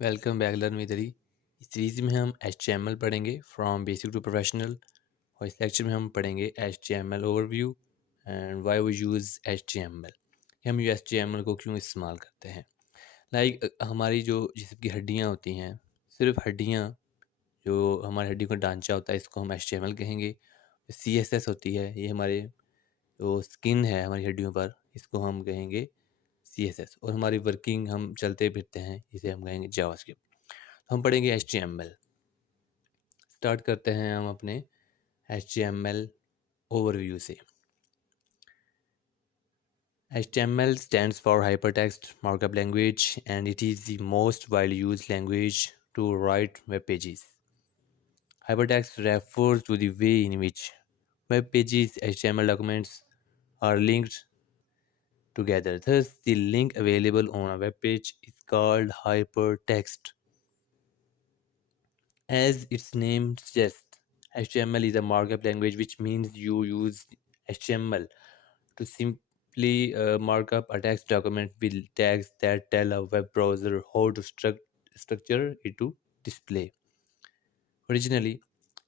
Welcome back learn with Ali. इस series में हम HTML पढ़ेंगे फ्रॉम बेसिक टू प्रोफेशनल। और इस लेक्चर में हम पढ़ेंगे HTML overview and why we use HTML। हम ये HTML को क्यों इस्तेमाल करते हैं। हमारी जो जिस्म की हड्डियाँ होती हैं, सिर्फ हड्डियाँ, जो हमारी हड्डी का ढांचा होता है, इसको हम HTML कहेंगे। CSS होती है, ये हमारे जो स्किन है हमारी हड्डियों पर, इसको हम कहेंगे CSS। और हमारी वर्किंग, हम चलते फिरते हैं, इसे हम कहेंगे जावास्क्रिप्ट। हम पढ़ेंगे HTML। स्टार्ट करते हैं हम अपने HTML ओवरव्यू से। HTML stands for Hypertext Markup Language and it is the most widely used language to write web pages. Hypertext refers to the way in which web pages HTML documents are linked together. Thus, the link available on a web page is called hypertext. As its name suggests, HTML is a markup language, which means you use HTML to simply mark up a text document with tags that tell a web browser how to structure it to display. Originally,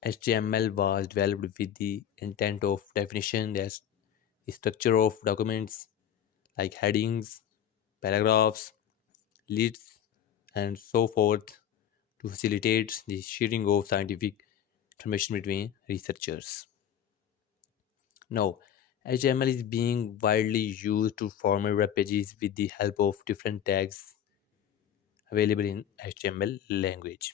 HTML was developed with the intent of definition, as the structure of documents like headings, paragraphs, lists, and so forth, to facilitate the sharing of scientific information between researchers. Now, HTML is being widely used to format web pages with the help of different tags available in HTML language.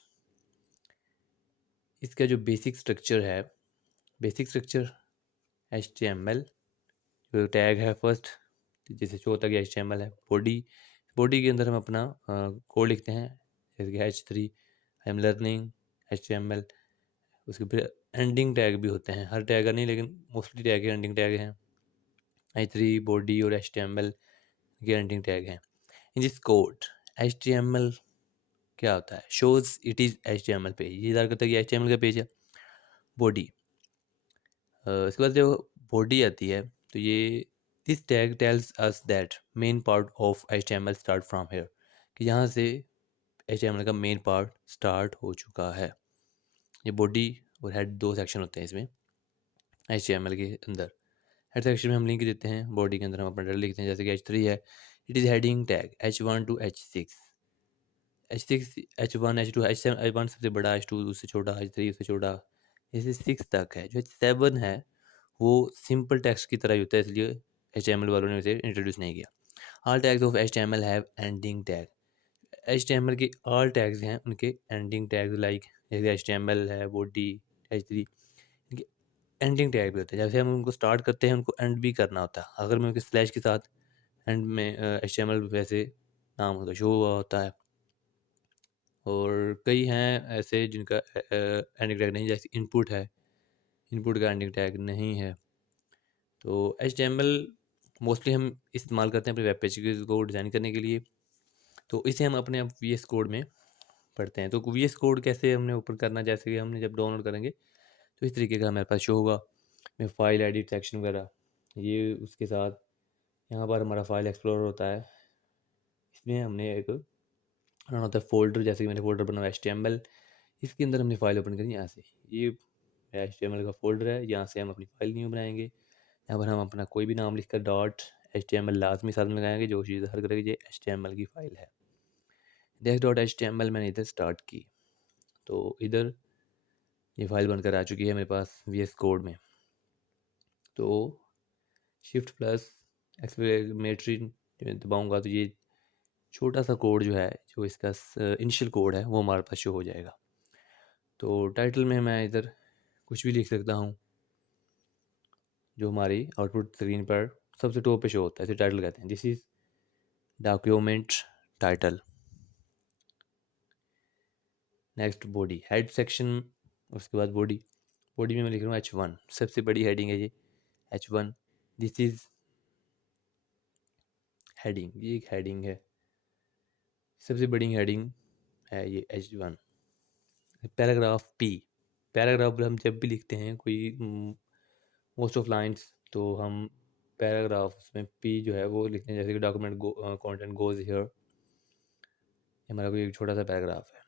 इसका जो basic structure है, basic structure HTML जो tag है first, जैसे show होता है HTML है। Body, body के अंदर हम अपना कोड लिखते हैं, जैसे कि H3 I am learning HTML। उसके फिर एंडिंग टैग भी होते हैं, हर टैग का नहीं लेकिन मोस्टली टैग है, एंडिंग टैग हैं। H3 बॉडी और HTML के एंडिंग टैग हैं। इन दिस कोड HTML क्या होता है, shows it is HTML page, ये ज़ाहिर करता है कि HTML का पेज है। बॉडी, इसके बाद जो बॉडी आती है, तो ये this tag tells us that main part of HTML start from here, कि यहाँ से HTML का मेन पार्ट स्टार्ट हो चुका है। ये बॉडी और हेड दो सेक्शन होते हैं इसमें HTML के अंदर। हेड सेक्शन में हम लिंक देते हैं, बॉडी के अंदर हम अपना डाटा लिखते हैं, जैसे कि H3 है, it is heading tag H1 to H6। H6, H1, H2, H7, H1 सबसे बड़ा, H2 उससे छोटा, H3 उससे छोटा, जैसे 6 तक है। जो H7 है वो सिंपल टेक्स्ट की तरह ही होता है, इसलिए HTML वालों ने उसे इंट्रोड्यूस नहीं किया। All tags of HTML have ending tag. HTML के ऑल टैग्स हैं, उनके एंडिंग टैग्स लाइक जैसे HTML है, बॉडी, H3, इनके एंडिंग टैग भी होते हैं। जैसे हम उनको स्टार्ट करते हैं, उनको एंड भी करना होता है। अगर मैं उनके स्लैश के साथ एंड में HTML वैसे नाम होता शो हुआ होता है। और कई हैं ऐसे जिनका एंडिंग टैग नहीं, जैसे इनपुट है, इनपुट का एंडिंग टैग नहीं है। तो HTML मोस्टली हम इस्तेमाल करते हैं अपने वेब पेज को डिज़ाइन करने के लिए। तो इसे हम अपने आप VS कोड में पढ़ते हैं। तो VS कोड कैसे हमने ओपन करना, जैसे कि हमने जब डाउनलोड करेंगे तो इस तरीके का हमारे पास शो होगा। मैं फाइल एडिट सेक्शन वगैरह, ये उसके साथ यहाँ पर हमारा फाइल एक्सप्लोरर होता है। इसमें हमने एक बनाना होता है फोल्डर, जैसे कि मैंने फोल्डर बना हुआ HTML, इसके अंदर हमने फाइल ओपन करनी है यहाँ से। ये HTML का फोल्डर है, यहाँ से हम अपनी फाइल न्यू बनाएंगे। यहाँ पर हम अपना कोई भी नाम लिखकर डॉट HTML लाजमी साथ में लगाएंगे, जो चीज़ हर करेगी ये HTML की फ़ाइल है। dex.html मैंने इधर स्टार्ट की, तो इधर ये फाइल बनकर आ चुकी है मेरे पास VS कोड में। तो शिफ्ट प्लस एक्सक्लेमेटरी दबाऊंगा तो ये छोटा सा कोड जो है, जो इसका इनिशियल कोड है, वो हमारे पास शो हो जाएगा। तो टाइटल में मैं इधर कुछ भी लिख सकता हूँ, जो हमारी आउटपुट स्क्रीन पर सबसे टॉप पे शो होता है, इसे टाइटल कहते हैं। This is document title. Next body, head section, उसके बाद बॉडी। बॉडी में मैं लिख रहा हूँ H1, सबसे बड़ी हेडिंग है ये H1। दिस इज हेडिंग, ये एक हेडिंग है, सबसे बड़ी हेडिंग है ये H1। पैराग्राफ P, पैराग्राफ हम जब भी लिखते हैं कोई मोस्ट ऑफ लाइंस, तो हम पैराग्राफ में P जो है वो लिखते हैं, जैसे कि डॉक्यूमेंट कंटेंट गोज हियर, हमारा कोई एक छोटा सा पैराग्राफ है।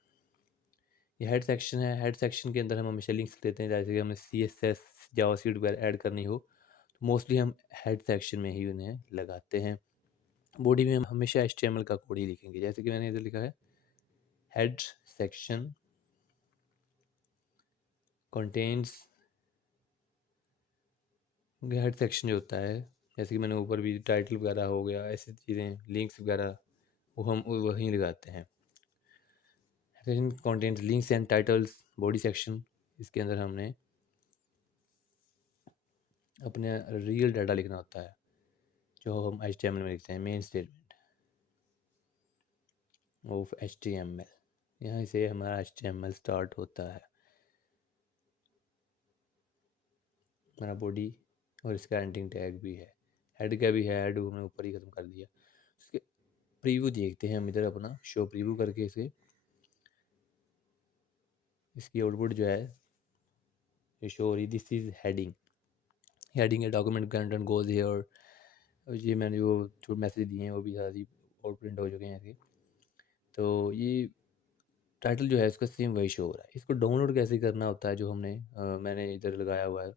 ये हेड सेक्शन है। हेड सेक्शन के अंदर हम हमेशा लिंक्स देते हैं, जैसे कि हमें CSS जावास्क्रिप्ट वगैरह ऐड करनी हो तो मोस्टली हम हेड सेक्शन में ही उन्हें लगाते हैं। बॉडी में हम हमेशा HTML का कोड ही लिखेंगे, जैसे कि मैंने इधर लिखा है head section contains. Head section जो होता है, जैसे कि मैंने ऊपर भी टाइटल वगैरह हो गया, ऐसी चीज़ें, लिंक्स वगैरह, वो हम वहीं लगाते हैं। Section content links and titles. Body section, इसके अंदर हमने अपने रियल डाटा लिखना होता है जो हम HTML में लिखते हैं, मेन स्टेटमेंट ऑफ HTML। यहाँ से हमारा HTML स्टार्ट होता है। हमारा बॉडी और इसका एंडिंग टैग भी है। हेड का भी है, हेड हमने ऊपर ही ख़त्म कर दिया। इसके प्रीव्यू देखते हैं हम इधर, अपना शो प्रीव्यू करके इसे, इसकी आउटपुट जो है ये शो हो रही। This is heading. हेडिंग है डॉक्यूमेंट कंटेंट गोज हियर। ये मैंने जो मैसेज दिए हैं वो भी सारी और प्रिंट हो चुके हैं इसके। तो ये टाइटल जो है इसका सेम वही शो हो रहा है। इसको डाउनलोड कैसे करना होता है, जो हमने मैंने इधर लगाया हुआ है।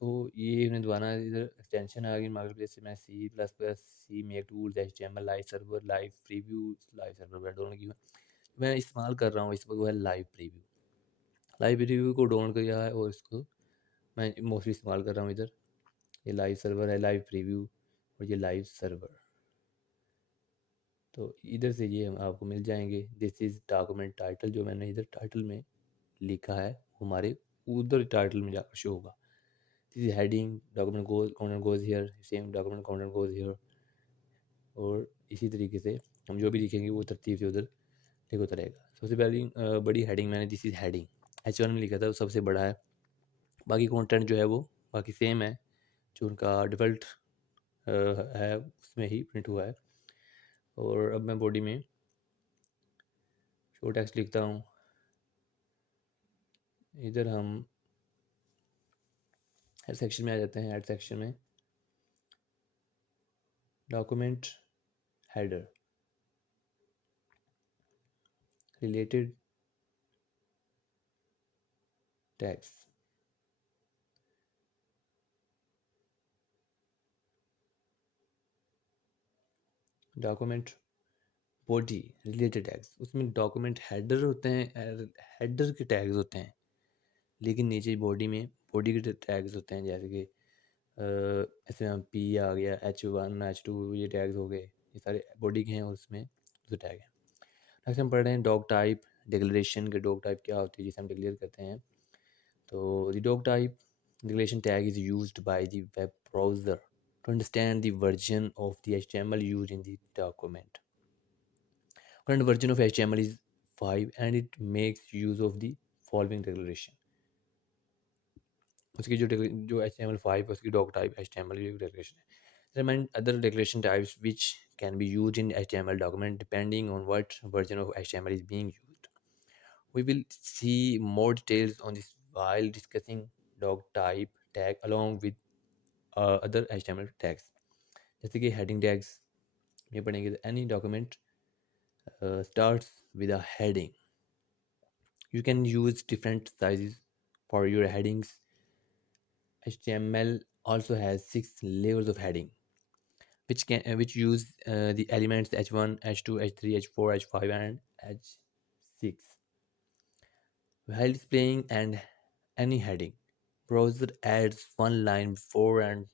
तो ये मैंने दोबारा इधर एक्सटेंशन आ गई मार्केट प्लेस से, मैं C++ make tools HTML live server live preview live server download की मैं इस्तेमाल कर रहा हूँ इस वक्त, वो है लाइव प्रीव्यू। लाइव प्रीव्यू को डाउनलोड किया है और इसको मैं मोस्टली इस्तेमाल कर रहा हूँ इधर। ये लाइव सर्वर है, लाइव प्रीव्यू, और ये लाइव सर्वर। तो इधर से ये हम आपको मिल जाएंगे। दिस इज़ डॉक्यूमेंट टाइटल, जो मैंने इधर टाइटल में लिखा है हमारे उधर टाइटल में जाकर शो होगा। This is heading document content goes here, same document content goes here. और इसी तरीके से हम जो भी लिखेंगे वो तरतीब से उधर लिख होता रहेगा। सबसे पहली बड़ी हेडिंग मैंने दिस इज़ हेडिंग H1 में लिखा था, वो सबसे बड़ा है। बाकी कंटेंट जो है वो बाकी सेम है, जो उनका डिफ़ॉल्ट है उसमें ही प्रिंट हुआ है। और अब मैं बॉडी में शो टेक्स्ट लिखता हूँ। इधर हम हेड सेक्शन में आ जाते हैं। हेड सेक्शन में document header related tags. Document body related tags, उसमें डॉक्यूमेंट हेडर होते हैं, हेडर के टैग्स होते हैं, लेकिन नीचे बॉडी में बॉडी के टैग्स होते हैं, जैसे कि ऐसे हम P आ गया, H1 H2, ये टैग्स हो गए, ये सारे बॉडी के हैं और उसमें दूसरे टैग हैं। नेक्स्ट हम पढ़ रहे हैं डॉग टाइप डिक्लेरेशन के। डॉग टाइप क्या होती है जिसे हम डिक्लेयर करते हैं। तो the dog type declaration tag is used by the web browser to understand the version of the HTML used in the document. Current version of HTML is 5 and it makes use of the following declaration. उसकी जो HTML5 है उसकी dog type HTML की declaration है. There are other declaration types which can be used in HTML document depending on what version of HTML is being used. We will see more details on this while discussing dog type tag along with other HTML tags. जैसे कि heading tags में पढ़ेंगे तो any document starts with a heading. You can use different sizes for your headings. HTML also has 6 layers of heading, which use the elements H1, H2, H3, H4, H5, and H6. While displaying and any heading, browser adds one line before and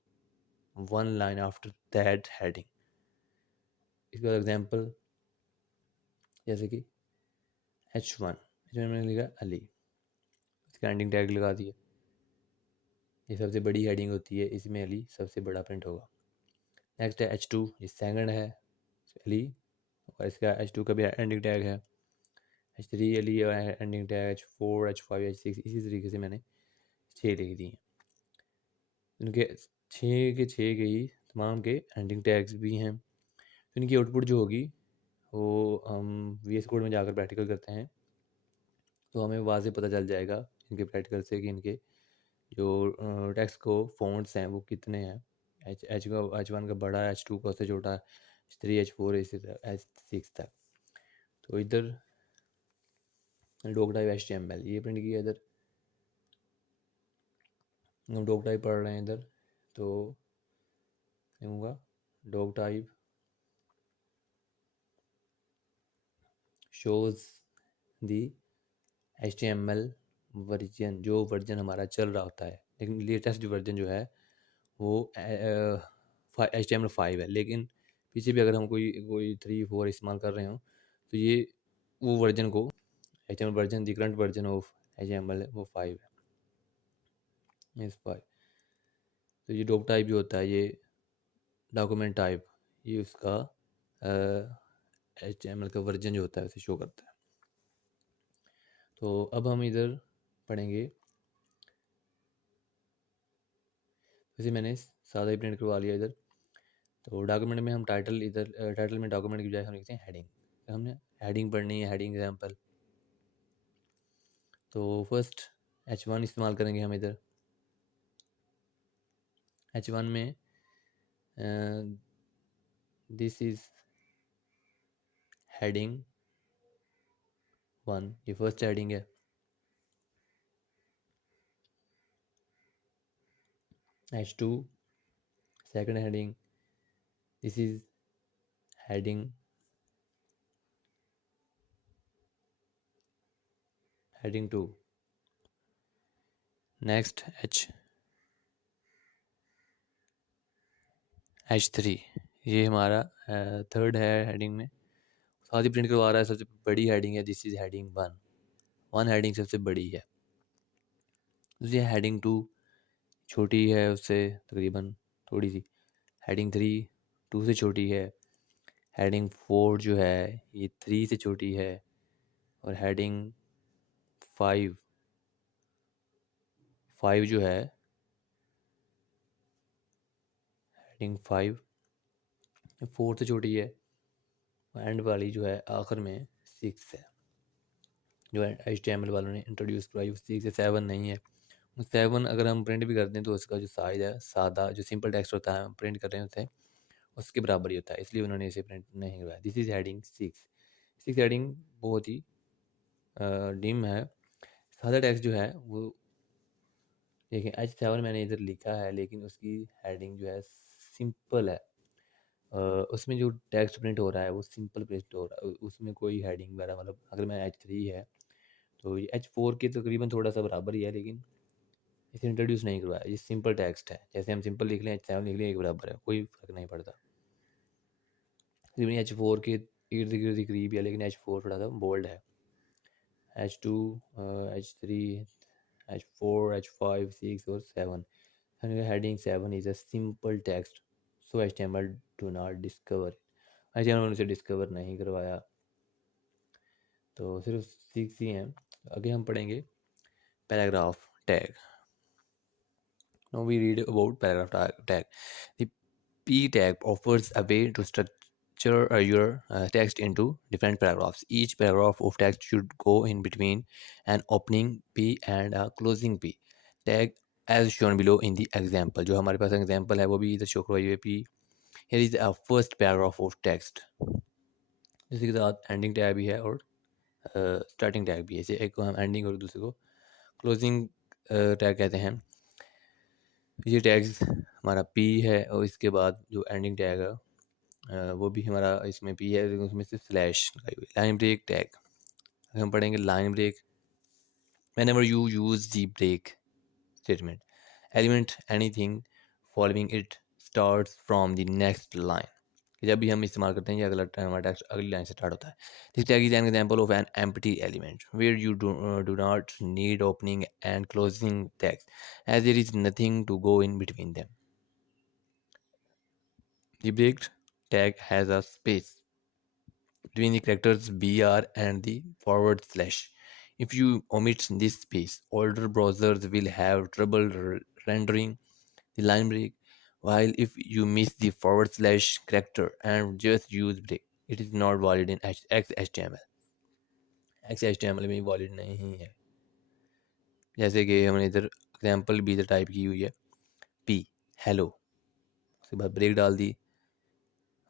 one line after that heading. इसका example जैसे कि H1 में मैंने लिखा अली, इसका ending tag लगा दिया। ये सबसे बड़ी हेडिंग होती है, इसमें अली सबसे बड़ा प्रिंट होगा। नेक्स्ट है H2, ये सेकंड है अली और इसका H2 का भी एंडिंग टैग है। H3 Ali ending tag, H4, H5, H6, इसी तरीके से मैंने 6 लिख दिए। इनके 6 के ही तमाम के एंडिंग टैग्स भी हैं। तो इनकी आउटपुट जो होगी वो हम VS कोड में जाकर प्रैक्टिकल करते हैं तो हमें वाज़ेह पता चल जाएगा इनके प्रैक्टिकल से कि इनके जो टेक्स्ट को फ़ॉन्ट्स हैं वो कितने हैं। H1 का बड़ा है, H2 का उससे छोटा है, H3 H4 इसी तरह H6 तक। तो इधर डॉक टाइप HTML ये प्रिंट किया इधर, हम डॉक टाइप पढ़ रहे हैं इधर, तो लिखूँगा डॉक टाइप शोज़ दी HTML वर्जन, जो वर्जन हमारा चल रहा होता है, लेकिन लेटेस्ट वर्जन जो है वो HTML5 है, लेकिन पीछे भी अगर हम कोई कोई 3-4 इस्तेमाल कर रहे हो तो ये वो वर्जन को HTML version the current version of HTML है वो 5 है, इस 5। तो ये डॉक टाइप जो होता है ये डॉक्यूमेंट टाइप, ये उसका HTML का वर्जन जो होता है उसे शो करता है। तो अब हम इधर पढ़ेंगे, जैसे मैंने सादा ही प्रिंट करवा लिया इधर। तो डॉक्यूमेंट में हम टाइटल, इधर टाइटल में डॉक्यूमेंट की बजाय हम लिखते हैं हेडिंग, तो हमने हेडिंग पढ़नी है, हेडिंग एग्जाम्पल। तो फर्स्ट H1 इस्तेमाल करेंगे हम इधर। H1 में दिस इज़ हेडिंग 1, ये फर्स्ट हेडिंग है। H2 second heading, this is heading 2। Next H3, ये हमारा थर्ड है हेडिंग में, साथ ही प्रिंट करवा रहा है, सबसे बड़ी हेडिंग है, दिस इज़ हेडिंग 1 हेडिंग सबसे बड़ी है। ये हेडिंग 2 छोटी है उससे तकरीबन थोड़ी सी, हेडिंग 3 2 से छोटी है, हेडिंग 4 जो है ये 3 से छोटी है, और हेडिंग 5 जो है, हेडिंग 5 4 से छोटी है, एंड वाली जो है आखिर में 6 है, जो HTML वालों ने इंट्रोड्यूस करवाई, 6 से 7 नहीं है। 7 अगर हम प्रिंट भी करते हैं तो उसका जो साइज़ है, सादा जो सिंपल टेक्स्ट होता है हम प्रिंट कर रहे होते हैं उसके बराबर ही होता है, इसलिए उन्होंने इसे प्रिंट नहीं करवाया। दिस इज़ हेडिंग 6 हेडिंग बहुत ही डिम है। सादा टेक्स्ट जो है वो देखिए H7 मैंने इधर लिखा है, लेकिन उसकी हेडिंग जो है सिंपल है। उसमें जो टेक्स्ट प्रिंट हो रहा है वो सिंपल प्रिंट हो रहा है, उसमें कोई हेडिंग वगैरह, मतलब अगर मैं H3 है तो ये H4 के तकरीबन थोड़ा सा बराबर ही है, लेकिन इसे इंट्रोड्यूस नहीं करवाया। ये सिंपल टेक्स्ट है, जैसे हम सिंपल लिख लें H7 लिख लें एक बराबर है, कोई फ़र्क नहीं पड़ता। तकरीबन H4 के इर्द गिर्द करीब है, लेकिन H4 थोड़ा सा बोल्ड है। H2 H3 H4 H5 6 और 7, heading 7 is a simple text, so HTML do not discover it, HTML ने उसे डिस्कवर नहीं करवाया। तो सिर्फ 6 ही हैं। आगे हम पढ़ेंगे paragraph tag. Now we read about paragraph tag. The P tag offers a way to structure your text into different paragraphs. Each paragraph of text should go in between an opening P and a closing P tag as shown below in the example. जो हमारे पास example है वो भी इधर show करवाई हुई है P. Here is a first paragraph of text. इसी के साथ ending tag भी है और starting tag भी है। जैसे एक को हम ending और दूसरे को closing tag कहते हैं। ये टैग्स हमारा P है, और इसके बाद जो एंडिंग टैग है वो भी हमारा इसमें P है, लेकिन उसमें सिर्फ स्लैश लगाई हुई। लाइन ब्रेक टैग, हम पढ़ेंगे line break. whenever you use the break statement, element anything following it starts from the next line, कि जब भी हम इस्तेमाल करते हैं ये अगला हमारा टेक्स्ट अगली लाइन से स्टार्ट होता है। This tag is an example of an empty element where you do not need opening and closing tags as there is nothing to go in between them. The break tag has a space between the characters BR and the forward slash. If you omit this space, older browsers will have trouble rendering the line break, while if you miss the forward slash character and just use break, it is not valid in XHTML. XHTML में valid नहीं है। जैसे कि हमने इधर example भी इधर type की हुई है P हेलो, उसके बाद ब्रेक डाल दी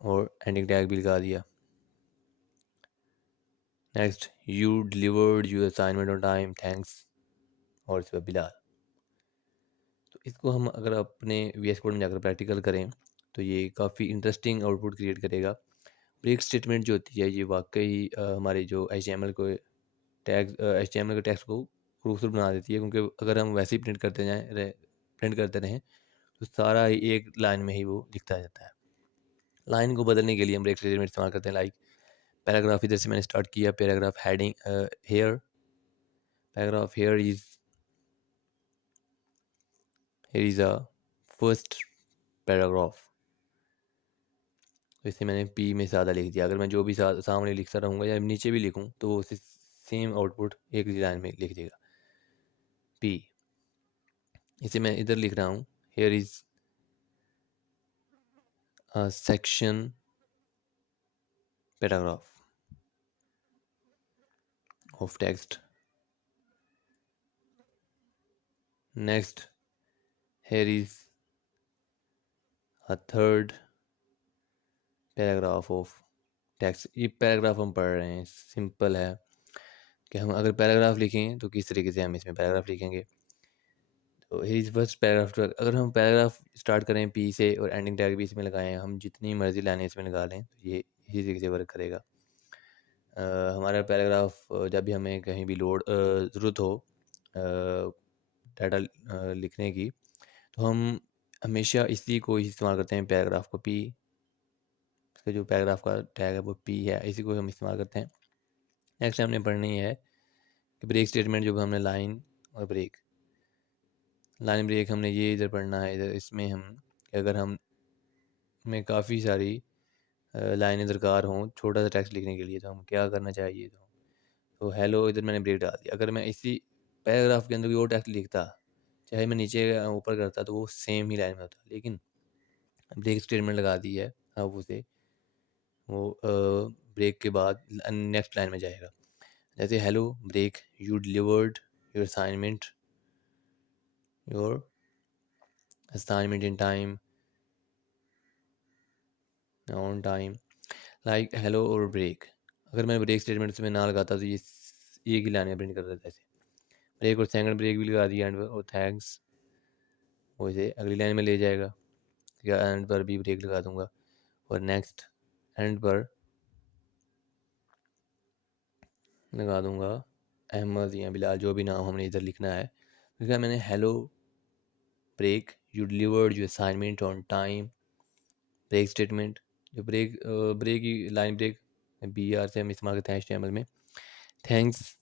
और एंडिंग टैग भी लगा दिया। Next, you delivered your assignment on time, thanks, और इसके बाद बिलाल। तो इसको हम अगर अपने वी एस कोड में जाकर प्रैक्टिकल करें तो ये काफ़ी इंटरेस्टिंग आउटपुट क्रिएट करेगा। ब्रेक स्टेटमेंट जो होती है ये वाकई हमारे जो HTML को HTML के टेक्स्ट को खूबसूरत बना देती है, क्योंकि अगर हम वैसे ही प्रिंट करते रहें तो सारा ही एक लाइन में ही वो लिखता जाता है। लाइन को बदलने के लिए हम ब्रेक स्टेटमेंट इस्तेमाल करते हैं। लाइक पैराग्राफ इधर से मैंने स्टार्ट किया, paragraph heading here, paragraph here is a first paragraph। तो इसे मैंने पी में ज़्यादा लिख दिया। अगर मैं जो भी सामने लिखता रहूँगा या नीचे भी लिखूँ तो वो उसे सेम आउटपुट एक ही लाइन में लिख देगा, पी। इसे मैं इधर लिख रहा हूँ, here is a section paragraph of text. Next, here is a third paragraph of text. ये पैराग्राफ हम पढ़ रहे हैं, सिंपल है कि हम अगर पैराग्राफ लिखें तो किस तरीके से हम इसमें पैराग्राफ लिखेंगे। तो ही इज़ फर्स्ट पैराग्राफ। अगर हम पैराग्राफ स्टार्ट करें पी से और एंडिंग टैग भी इसमें लगाएं, हम जितनी मर्जी लाइनें इसमें लगा लें तो ये इसी तरीके से वर्क करेगा। हमारा पैराग्राफ जब भी हमें कहीं भी लोड ज़रूरत हो डाटा लिखने की, तो हम हमेशा इसी को ही इस्तेमाल करते हैं, पैराग्राफ को, पी। इसका जो पैराग्राफ का टैग है वो पी है, इसी को हम इस्तेमाल करते हैं। नेक्स्ट हमने पढ़नी है कि ब्रेक स्टेटमेंट, जो हमने लाइन और ब्रेक, लाइन ब्रेक हमने ये इधर पढ़ना है। इधर इसमें हम अगर हम में काफ़ी सारी लाइनें दरकार हों छोटा सा टेक्स्ट लिखने के लिए, तो हम क्या करना चाहिए। तो हेलो इधर मैंने ब्रेक डाल दिया। अगर मैं इसी पैराग्राफ के अंदर कोई और टेक्स्ट लिखता, चाहे मैं नीचे ऊपर करता, तो वो सेम ही लाइन में होता, लेकिन ब्रेक स्टेटमेंट लगा दी है, अब उसे वो ब्रेक के बाद नेक्स्ट लाइन में जाएगा। जैसे hello break, you delivered your assignment in time, on time. Like hello और ब्रेक, अगर मैं ब्रेक स्टेटमेंट से मैं ना लगाता तो ये एक ही लाइन में प्रिंट कर देता। ऐसे ब्रेक और सेकंड ब्रेक भी लगा दिया एंड और थैंक्स, वो इसे अगली लाइन में ले जाएगा। या एंड पर भी ब्रेक लगा दूंगा और नेक्स्ट एंड पर लगा दूंगा अहमद या बिलाल, जो भी नाम हमने इधर लिखना है। लिखा मैंने hello break, you delivered your assignment on time. Break statement, जो ब्रेक की लाइन ब्रेक BR से हम इस्तेमाल करते हैं HTML में, थैंक्स,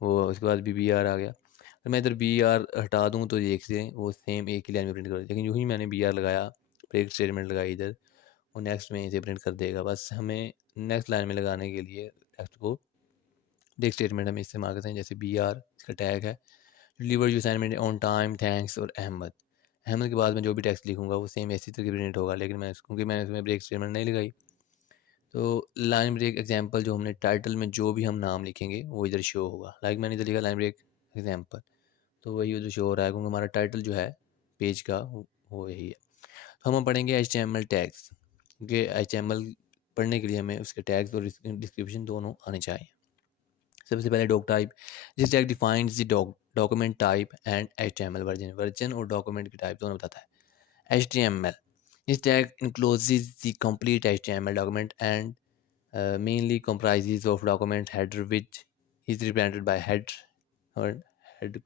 वो उसके बाद BR आ गया। अगर मैं इधर BR हटा दूँ तो देख से वो सेम एक ही लाइन में प्रिंट कर, लेकिन यूँ ही मैंने BR लगाया, ब्रेक स्टेटमेंट लगाई इधर, वो नेक्स्ट में इसे प्रिंट कर देगा। बस हमें नेक्स्ट लाइन में लगाने के लिए टेक्स्ट को ब्रेक स्टेटमेंट हम इस्तेमाल करते हैं। जैसे BR इसका टैग है, deliver you assignment on time, thanks और अहमद। अहमद के बाद मैं जो भी टेक्स्ट लिखूंगा वो सेम इसी तरीके प्रिंट होगा, लेकिन क्योंकि मैंने इसमें ब्रेक स्टेटमेंट नहीं लगाई, तो लाइन ब्रेक एग्जाम्पल जो हमने टाइटल में जो भी हम नाम लिखेंगे वो इधर शो होगा। लाइक मैंने इधर लिखा लाइन ब्रेक एग्जाम्पल, तो वही उधर शो हो रहा है, क्योंकि हमारा टाइटल जो है पेज का वो यही है। तो हम पढ़ेंगे HTML टैग्स, क्योंकि HTML पढ़ने के लिए हमें उसके टैग्स और डिस्क्रिप्शन दोनों आने चाहिए। सबसे पहले doc type, this tag defines the document type and HTML version और डॉक्यूमेंट की टाइप दोनों बताता है। HTML, this tag encloses the complete HTML document and mainly comprises of document header, which is represented by head or head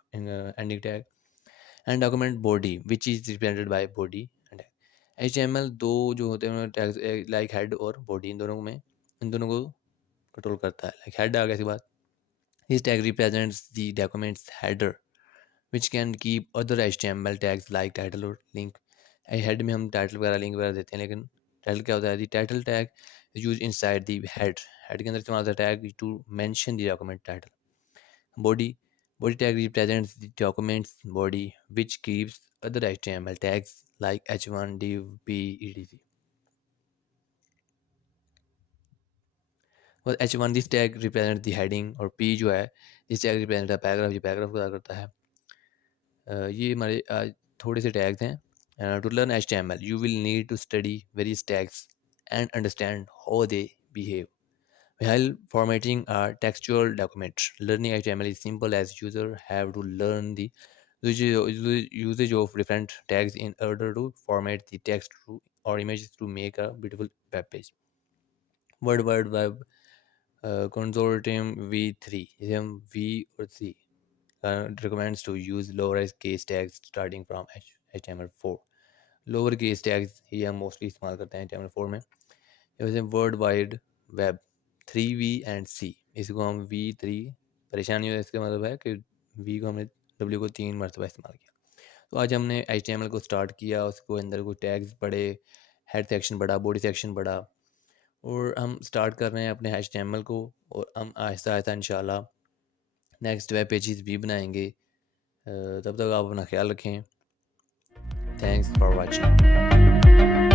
ending tag, and document body, which is represented by body and tag। HTML दो जो होते हैं tags, like head और body, इन दोनों को control करता है। Like head आ गया, बात, this tag represents the document's header, which can keep other HTML tags like title or link। Head में हम टाइटल वगैरह लिंक वगैरह देते हैं, लेकिन टाइटल क्या होता है, the title tag use inside the head, head के अंदर इस्तेमाल होता है tag to mention the document title. Body, body tag represents the document's body, which keeps other HTML tags like h1 div p etc। और h1 this tag represent the heading, और p जो है this tag represent the paragraph, ये paragraph को अदा करता है। ये हमारे थोड़े से टैग्स हैं। To learn HTML, you will need to study various tags and understand how they behave. While formatting a textual document, learning HTML is simple as user have to learn the usage of different tags in order to format the text or images to make a beautiful web page. World Wide Web Consortium V3, इसे हम V और C recommends to use lowercase case tags starting from HTML4. Lower case tags ही हम mostly इस्तेमाल करते हैं HTML4 में। वैसे world wide web 3V and C, इसको हम V3, परेशानी हो इसका मतलब है कि V को हमने W को 3 मरतबा इस्तेमाल किया। तो आज हमने HTML को स्टार्ट किया, उसको अंदर को टैग्स पढ़े, हेड सेक्शन पढ़ा, बॉडी सेक्शन पढ़ा, और हम स्टार्ट कर रहे हैं अपने HTML को, और हम आहिस्ता आहिस्ता इंशाल्लाह नेक्स्ट वेब पेजेस भी बनाएंगे। तब तक आप अपना ख्याल रखें। Thanks for watching.